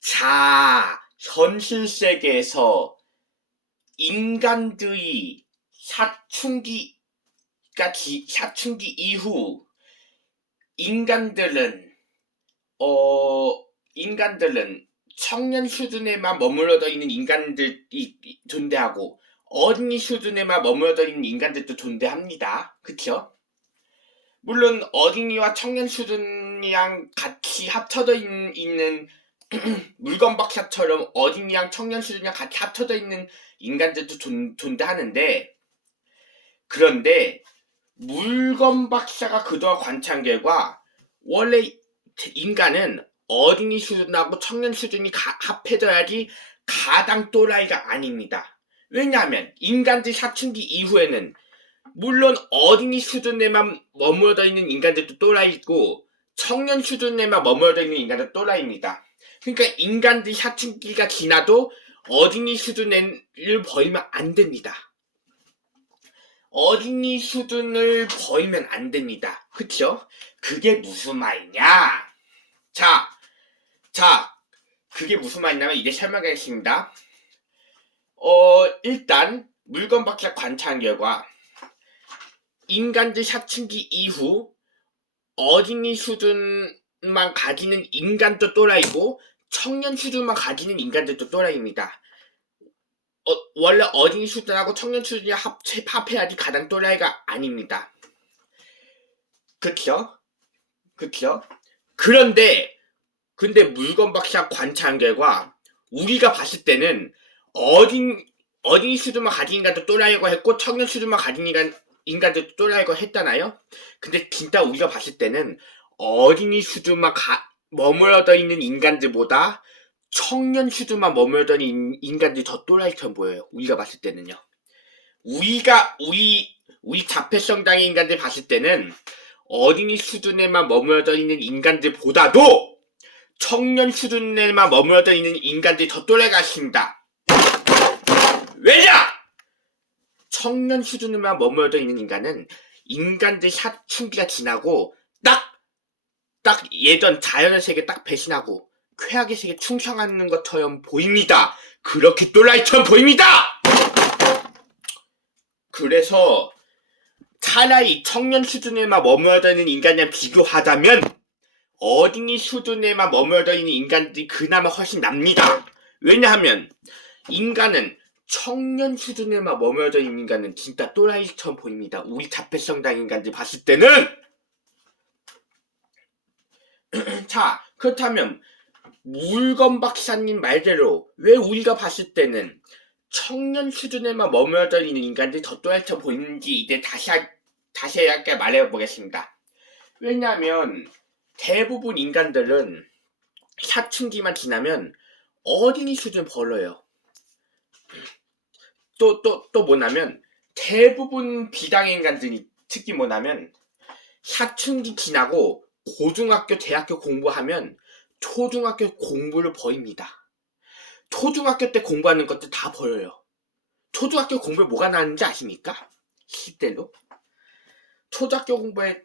자, 현실 세계에서 인간들이 사춘기 이후 인간들은 인간들은 청년 수준에만 머물러 있는 인간들이 존재하고 어린이 수준에만 머물러 있는 인간들도 존재합니다. 그쵸? 물론 어린이와 청년 수준이랑 같이 합쳐져 있는 물건 박사처럼 어린이랑 청년 수준이랑 같이 합쳐져 있는 인간들도 존재하는데, 그런데 물건 박사가 그동안 관찰한 결과 원래 인간은 어린이 수준하고 청년 수준이 합해져야지 가당 또라이가 아닙니다. 왜냐하면 인간들 사춘기 이후에는 물론 어린이 수준에만 머물러 있는 인간들도 또라이고 청년 수준에만 머물러 있는 인간들도 또라이입니다. 그러니까 인간들 사춘기가 지나도 어린이 수준을 버리면 안 됩니다. 어린이 수준을 버리면 안 됩니다. 그쵸? 그게 무슨 말이냐? 자, 그게 무슨 말이냐면 이제 설명하겠습니다. 일단 물건 박사 관찰한 결과 인간들 사춘기 이후 어린이 수준만 가지는 인간도 또라이고 청년 수준만 가지는 인간들도 또라이입니다. 원래 어린이 수준하고 청년 수준이 합해야지 가장 또라이가 아닙니다. 그쵸? 근데 물건 박사 관찰한 결과 우리가 봤을 때는 어린이 수준만 가진 인간도 또라이고 했고 청년 수준만 가진 인간들도 또라이고 했잖아요. 근데 진짜 우리가 봤을 때는 어린이 수준만 머물러 있는 인간들보다 청년 수준만 머물러 있는 인간들이 더 또라이처럼 보여요. 우리가 봤을 때는요. 우리 자폐성장의 인간들 봤을 때는 어린이 수준에만 머물러 있는 인간들보다도 청년 수준에만 머물러 있는 인간들이 더 또라이 같습니다. 왜냐? 청년 수준에만 머물러 있는 인간은 인간들 사춘기가 지나고 딱 예전 자연의 세계 딱 배신하고 쾌락의 세계 충성하는 것처럼 보입니다. 그렇게 또라이처럼 보입니다. 그래서 차라리 청년 수준에만 머물러 있는 인간이랑 비교하자면 어린이 수준에만 머물러 있는 인간들이 그나마 훨씬 납니다. 왜냐하면 인간은 청년 수준에만 머물러 있는 인간은 진짜 또라이처럼 보입니다. 우리 자폐성장 인간들 봤을 때는. 자, 그렇다면 물건 박사님 말대로 왜 우리가 봤을 때는 청년 수준에만 머물러 있는 인간들이 더 또라이처럼 보이는지 이제 다시 이렇게 말해보겠습니다. 왜냐하면 대부분 인간들은 사춘기만 지나면 어린이 수준 벌러요. 또 뭐냐면 대부분 비당의 인간들이 특히 뭐냐면 사춘기 지나고 고등학교, 대학교 공부하면 초중학교 공부를 버립니다. 초중학교 때 공부하는 것들 다 버려요. 초중학교 공부에 뭐가 나는지 아십니까? 실제로? 초등학교 공부에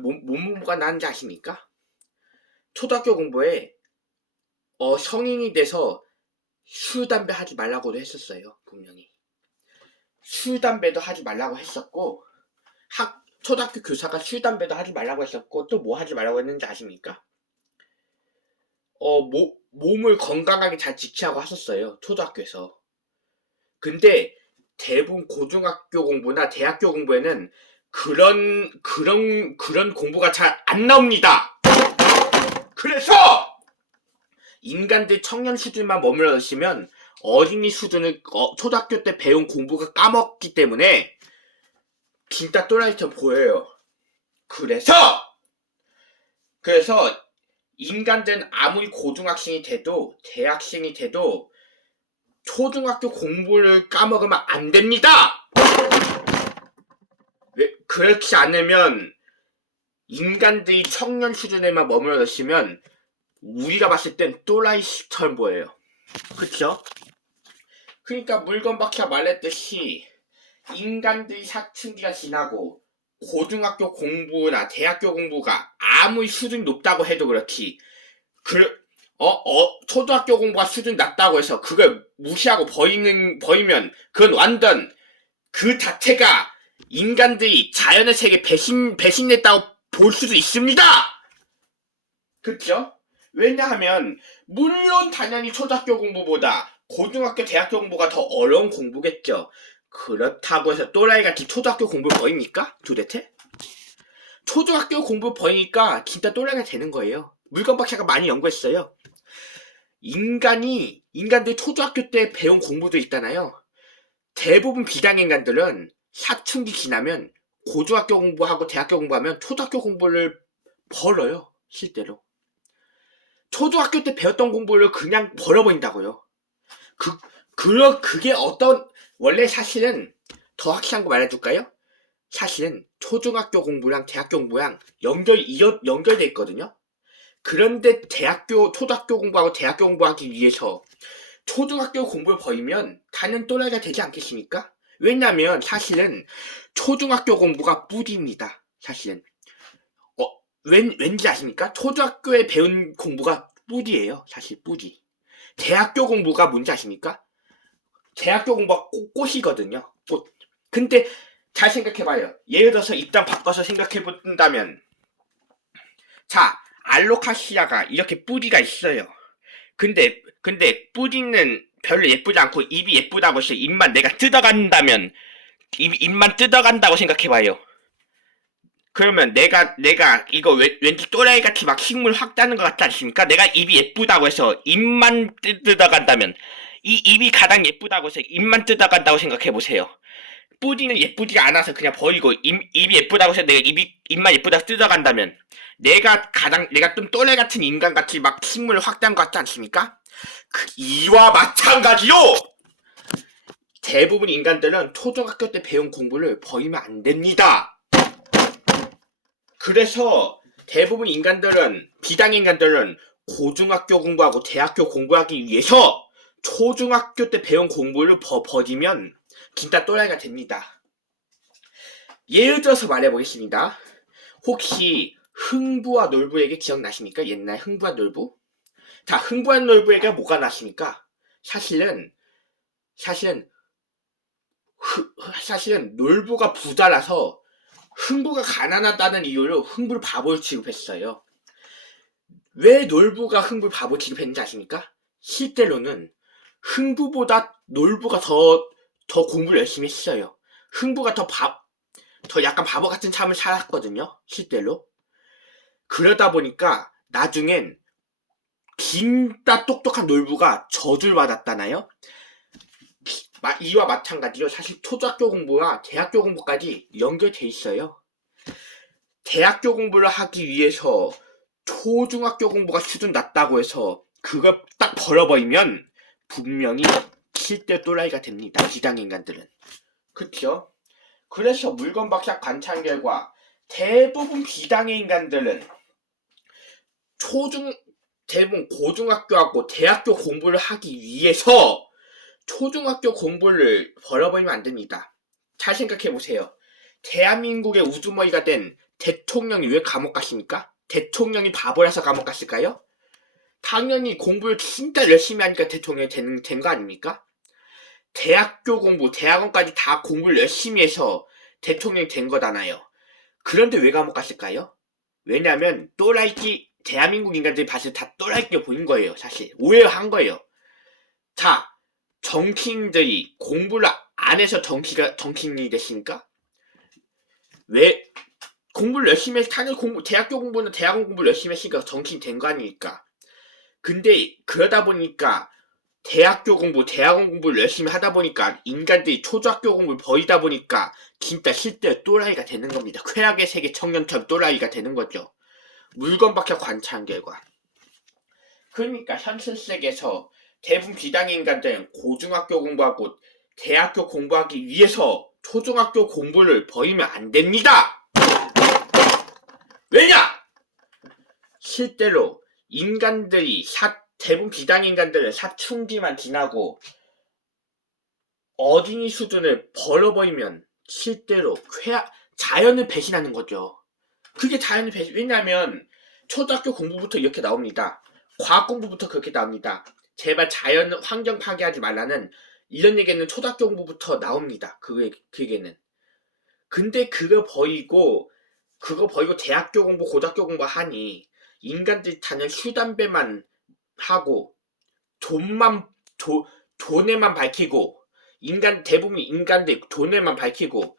뭐가 나는지 아십니까? 초등학교 공부에 성인이 돼서 술, 담배 하지 말라고도 했었어요. 분명히. 술, 담배도 하지 말라고 했었고 초등학교 교사가 술, 담배도 하지 말라고 했었고 또 뭐 하지 말라고 했는지 아십니까? 몸을 건강하게 잘 지키라고 하셨어요. 초등학교에서. 근데 대부분 고등학교 공부나 대학교 공부에는 그런 공부가 잘 안 나옵니다. 그래서 인간들 청년 수준만 머물러 있으면 어린이 수준을 초등학교 때 배운 공부가 까먹기 때문에 진짜 또라이처럼 보여요. 그래서 인간들은 아무리 고등학생이 돼도 대학생이 돼도 초등학교 공부를 까먹으면 안 됩니다. 그렇지 않으면 인간들이 청년 수준에만 머물러 있으면 우리가 봤을 땐 또라이처럼 보여요. 그쵸? 그러니까 물건 박사 말했듯이 인간들이 사춘기가 지나고 고등학교 공부나 대학교 공부가 아무리 수준이 높다고 해도 그렇지 초등학교 공부가 수준 낮다고 해서 그걸 무시하고 버리면 그건 완전 그 자체가 인간들이 자연의 세계 배신했다고 볼 수도 있습니다! 그쵸? 왜냐하면, 물론 당연히 초등학교 공부보다 고등학교, 대학교 공부가 더 어려운 공부겠죠. 그렇다고 해서 또라이같이 초등학교 공부를 버립니까? 도대체? 초등학교 공부를 버리니까 진짜 또라이가 되는 거예요. 물건박사가 많이 연구했어요. 인간들 초등학교 때 배운 공부도 있잖아요. 대부분 비장인간들은 사춘기 지나면 고등학교 공부하고 대학교 공부하면 초등학교 공부를 벌어요. 실제로. 초등학교 때 배웠던 공부를 그냥 버려버린다고요. 그게 원래 사실은 더 확실한 거 말해줄까요? 사실은 초등학교 공부랑 대학교 공부랑 연결돼 있거든요. 그런데 초등학교 공부하고 대학교 공부하기 위해서 초등학교 공부를 버리면 다른 또라이가 되지 않겠습니까? 왜냐면 사실은 초등학교 공부가 뿌리입니다. 사실은. 왠지 아십니까? 초등학교에 배운 공부가 뿌리예요. 사실 뿌리. 대학교 공부가 뭔지 아십니까? 대학교 공부가 꽃이거든요. 꽃. 근데 잘 생각해봐요. 예를 들어서 입장 바꿔서 생각해본다면, 자, 알로카시아가 이렇게 뿌리가 있어요. 근데 뿌리는 별로 예쁘지 않고 입이 예쁘다고 해서 입만 내가 뜯어간다면, 입만 뜯어간다고 생각해봐요. 그러면 내가 이거 왠지 또라이같이 막 식물 확 따는 것 같지 않습니까? 내가 입이 예쁘다고 해서 입만 뜯어간다면, 이 입이 가장 예쁘다고 해서 입만 뜯어간다고 생각해보세요. 뿌리는 예쁘지 않아서 그냥 버리고 입이 예쁘다고 해서 내가 입만 예쁘다고 뜯어간다면 내가 좀 또래 같은 인간같이 막 식물을 확대한 것 같지 않습니까? 이와 마찬가지로 대부분 인간들은 초등학교 때 배운 공부를 버리면 안 됩니다. 그래서 대부분 비장인간들은 고등학교 공부하고 대학교 공부하기 위해서 초등학교 때 배운 공부를 버리면 진짜 또라이가 됩니다. 예를 들어서 말해보겠습니다. 혹시 흥부와 놀부에게 기억나십니까? 옛날 흥부와 놀부? 자, 흥부와 놀부에게 뭐가 나십니까? 사실은 놀부가 부자라서 흥부가 가난하다는 이유로 흥부를 바보로 취급했어요. 왜 놀부가 흥부를 바보 취급했는지 아십니까? 실제로는 흥부보다 놀부가 더 공부를 열심히 했어요. 흥부가 더 약간 바보 같은 삶을 살았거든요. 실제로. 그러다 보니까 나중엔 진짜 똑똑한 놀부가 저주를 받았잖아요. 이와 마찬가지로 사실 초등학교 공부와 대학교 공부까지 연결돼 있어요. 대학교 공부를 하기 위해서 초중학교 공부가 수준 낮다고 해서 그걸 딱 버려버리면 분명히 실제 또라이가 됩니다. 비장인간들은. 그쵸? 그래서 물건박사 관찰 결과 대부분 비장의 인간들은 대부분 고등학교하고 대학교 공부를 하기 위해서 초등학교 공부를 버려버리면 안 됩니다. 잘 생각해보세요. 대한민국의 우두머리가 된 대통령이 왜 감옥 갔습니까? 대통령이 바보라서 감옥 갔을까요? 당연히 공부를 진짜 열심히 하니까 대통령이 된 거 아닙니까? 대학교 공부, 대학원까지 다 공부를 열심히 해서 대통령이 된 거잖아요. 그런데 왜 감옥 갔을까요? 왜냐면 대한민국 인간들이 봤을 때 다 또라이끼 보인 거예요. 사실 오해한 거예요. 자, 정치인들이 공부를 안 해서 정치인이 됐습니까? 왜 공부를 열심히 해서 대학교 공부는 대학원 공부를 열심히 했으니까 정치인 된 거 아닙니까? 근데 그러다 보니까 대학교 공부, 대학원 공부를 열심히 하다 보니까 인간들이 초등학교 공부를 버리다 보니까 진짜 실제 또라이가 되는 겁니다. 쾌락의 세계 청년처럼 또라이가 되는 거죠. 물건박사 관찰한 결과. 그러니까 현실 세계에서 대부분 비장의 인간들은 고등학교 공부하고 대학교 공부하기 위해서 초등학교 공부를 버리면 안 됩니다. 왜냐? 실제로 대부분 비장의 인간들은 사춘기만 지나고 어린이 수준을 버려버리면 실제로 자연을 배신하는 거죠. 그게 자연을 왜냐하면 초등학교 공부부터 이렇게 나옵니다. 과학 공부부터 그렇게 나옵니다. 제발 자연 환경 파괴하지 말라는 이런 얘기는 초등학교 공부부터 나옵니다. 그게는. 근데 그거 버리고 대학교 공부, 고등학교 공부 하니 인간들이 타는 술, 담배만 하고 돈에만 밝히고 대부분 인간들 돈에만 밝히고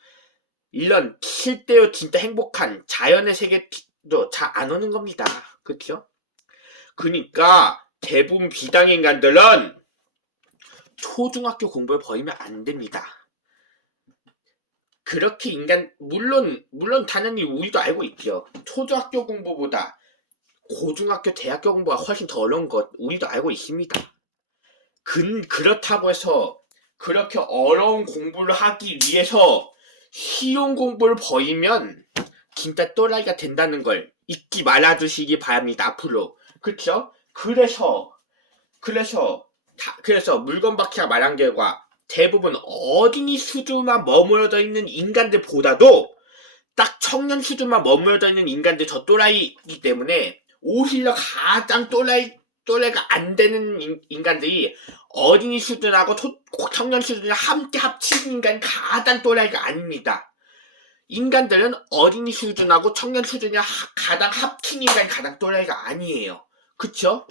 이런 실제로 진짜 행복한 자연의 세계도 잘 안 오는 겁니다. 그렇죠? 그러니까 대부분 비당 인간들은 초중학교 공부를 버리면 안 됩니다. 그렇게 물론 당연히 우리도 알고 있죠. 초등학교 공부보다 고등학교, 대학교 공부가 훨씬 더 어려운 것 우리도 알고 있습니다. 그렇다고 해서 그렇게 어려운 공부를 하기 위해서 쉬운 공부를 버리면 진짜 또라이가 된다는 걸 잊지 말아주시기 바랍니다. 앞으로. 그렇죠? 그래서 물건박이가 말한 결과 대부분 어린이 수준만 머무르져 있는 인간들보다도 딱 청년 수준만 머무르져 있는 인간들 저 또라이이기 때문에 오히려 가장 또라이가 안 되는 인간들이 어린이 수준하고 청년 수준을 함께 합친 인간이 가장 또라이가 아닙니다. 인간들은 어린이 수준하고 청년 수준이 가장 합친 인간이 가장 또라이가 아니에요. 그쵸?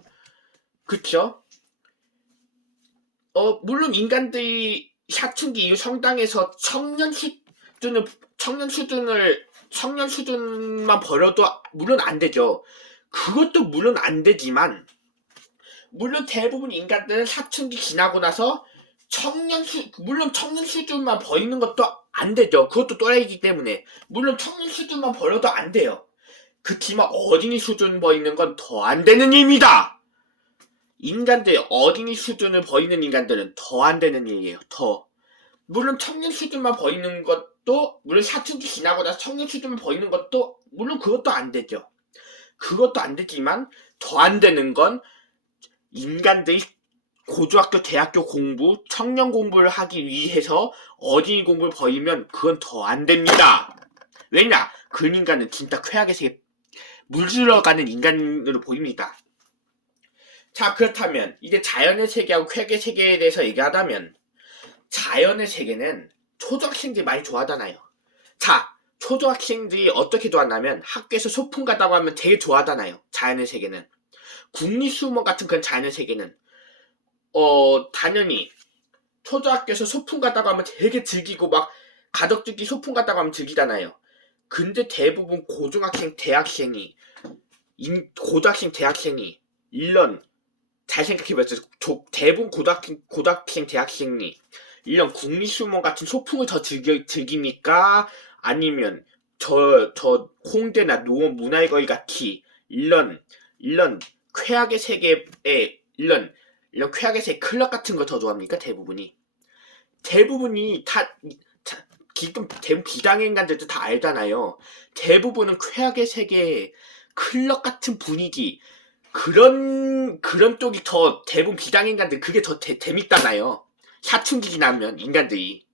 물론 인간들이 사춘기 이후 성장해서 청년 수준만 버려도 물론 안 되죠. 그것도 물론 안 되지만, 물론 대부분 인간들은 사춘기 지나고 나서 물론 청년 수준만 버리는 것도 안 되죠. 그것도 또라이기 때문에. 물론 청년 수준만 버려도 안 돼요. 그치만 어린이 수준 버리는 건 더 안 되는 일입니다. 어린이 수준을 버리는 인간들은 더 안 되는 일이에요. 물론 청년 수준만 버리는 것도, 물론 사춘기 지나고 나서 청년 수준을 버리는 것도, 물론 그것도 안 되죠. 그것도 안 되지만, 더 안 되는 건 인간들이 고등학교, 대학교 공부, 청년 공부를 하기 위해서 어린이 공부를 버리면 그건 더 안 됩니다. 왜냐? 그 인간은 진짜 쾌락의 세계, 물들어가는 인간으로 보입니다. 자, 그렇다면 이제 자연의 세계하고 쾌락의 세계에 대해서 얘기하자면 자연의 세계는 초등학생들이 많이 좋아하잖아요. 자, 초등학생들이 어떻게 좋아하냐면 학교에서 소풍 가다고 하면 되게 좋아하잖아요. 자연의 세계는. 국립수목원 같은 그런 자연의 세계는 당연히 초등학교에서 소풍 가다고 하면 되게 즐기고 막 가족들끼리 소풍 가다고 하면 즐기잖아요. 근데 대부분 고등학생, 대학생이 이런 잘 생각해봤어요. 대부분 고등학생, 대학생이 이런 국립수목원 같은 소풍을 더 즐깁니까? 아니면 저 홍대나 노원 문화의 같이 이런 쾌락의 세계에 이런 쾌락의 세계 클럽 같은 거 더 좋아합니까? 대부분이 지금 대부분 비당의 인간들도 다 알잖아요. 대부분은 쾌락의 세계에 클럽 같은 분위기 그런 쪽이 더 대부분 비당 인간들 그게 더 재밌잖아요. 사춘기 지나면 인간들이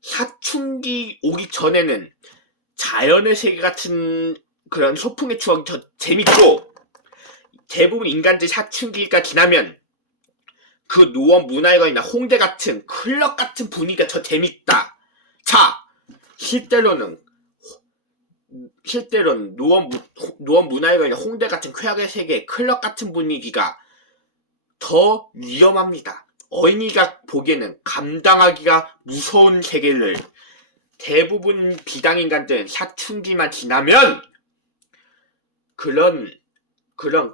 사춘기 오기 전에는 자연의 세계 같은 그런 소풍의 추억이 더 재밌고 대부분 인간들이 사춘기가 지나면 그 노원 문화회관이나 홍대 같은 클럽 같은 분위기가 더 재밌다. 자, 실제로는 노원 문화회관이나 홍대 같은 쾌락의 세계 클럽 같은 분위기가 더 위험합니다. 어린이가 보기에는 감당하기가 무서운 세계를 대부분 비당인간들은 사춘기만 지나면 그런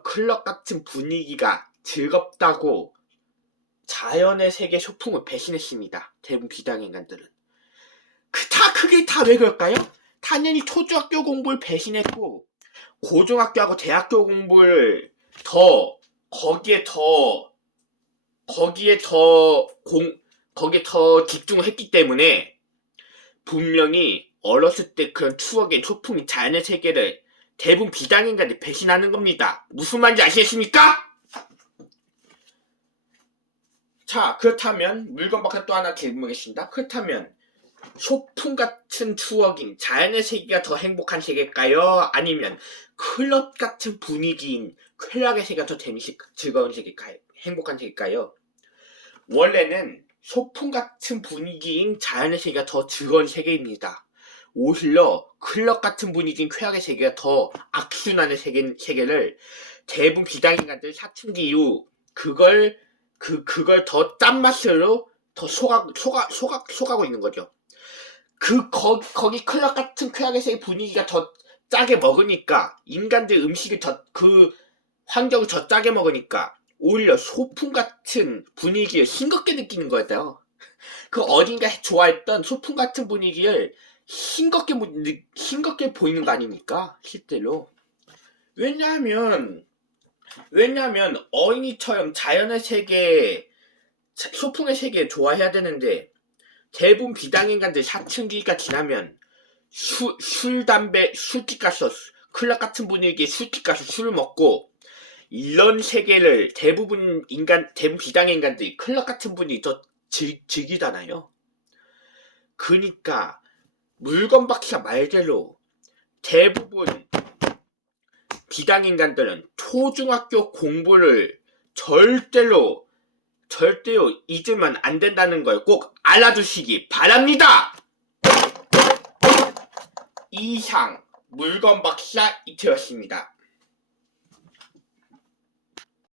클럽 같은 분위기가 즐겁다고 자연의 세계 소풍을 배신했습니다. 대부분 비당인간들은. 그게 다 왜 그럴까요? 당연히 초등학교 공부를 배신했고 고등학교하고 대학교 공부를 거기에 더 집중을 했기 때문에 분명히 어렸을 때 그런 추억의 소풍이 자연의 세계를 대부분 비당인간들이 배신하는 겁니다. 무슨 말인지 아시겠습니까? 자, 그렇다면 물건 밖에 또 하나 질문하겠습니다. 그렇다면 소풍 같은 추억인 자연의 세계가 더 행복한 세계일까요? 아니면 클럽 같은 분위기인 쾌락의 세계가 더 즐거운 세계일까요? 행복한 세계일까요? 원래는 소풍 같은 분위기인 자연의 세계가 더 즐거운 세계입니다. 오히려 클럽 같은 분위기인 쾌락의 세계가 더 악순환의 세계를 대부분 비단인간들 사춘기 이후 그걸 더 짠맛으로 더 속하고 있는 거죠. 거기 클럽 같은 쾌락의 세계 분위기가 더 짜게 먹으니까 인간들 음식을 그 환경을 더 짜게 먹으니까 오히려 소풍 같은 분위기를 싱겁게 느끼는 거예요. 그 어딘가 좋아했던 소풍 같은 분위기를 싱겁게 보이는 거 아닙니까? 실제로. 왜냐하면 어린이처럼 자연의 세계, 소풍의 세계 좋아해야 되는데 대부분 비단인간들 사춘기가 지나면 술, 담배, 술집 가서 클럽 같은 분위기에 술집 가서 술을 먹고 이런 세계를 대부분 비단인간들이 클럽 같은 분위기 더 즐기잖아요. 그니까 물건 박사 말대로 대부분 비단인간들은 초중학교 공부를 절대로 잊으면 안 된다는 걸 꼭 알아두시기 바랍니다. 이상 물건 박사 이태였습니다.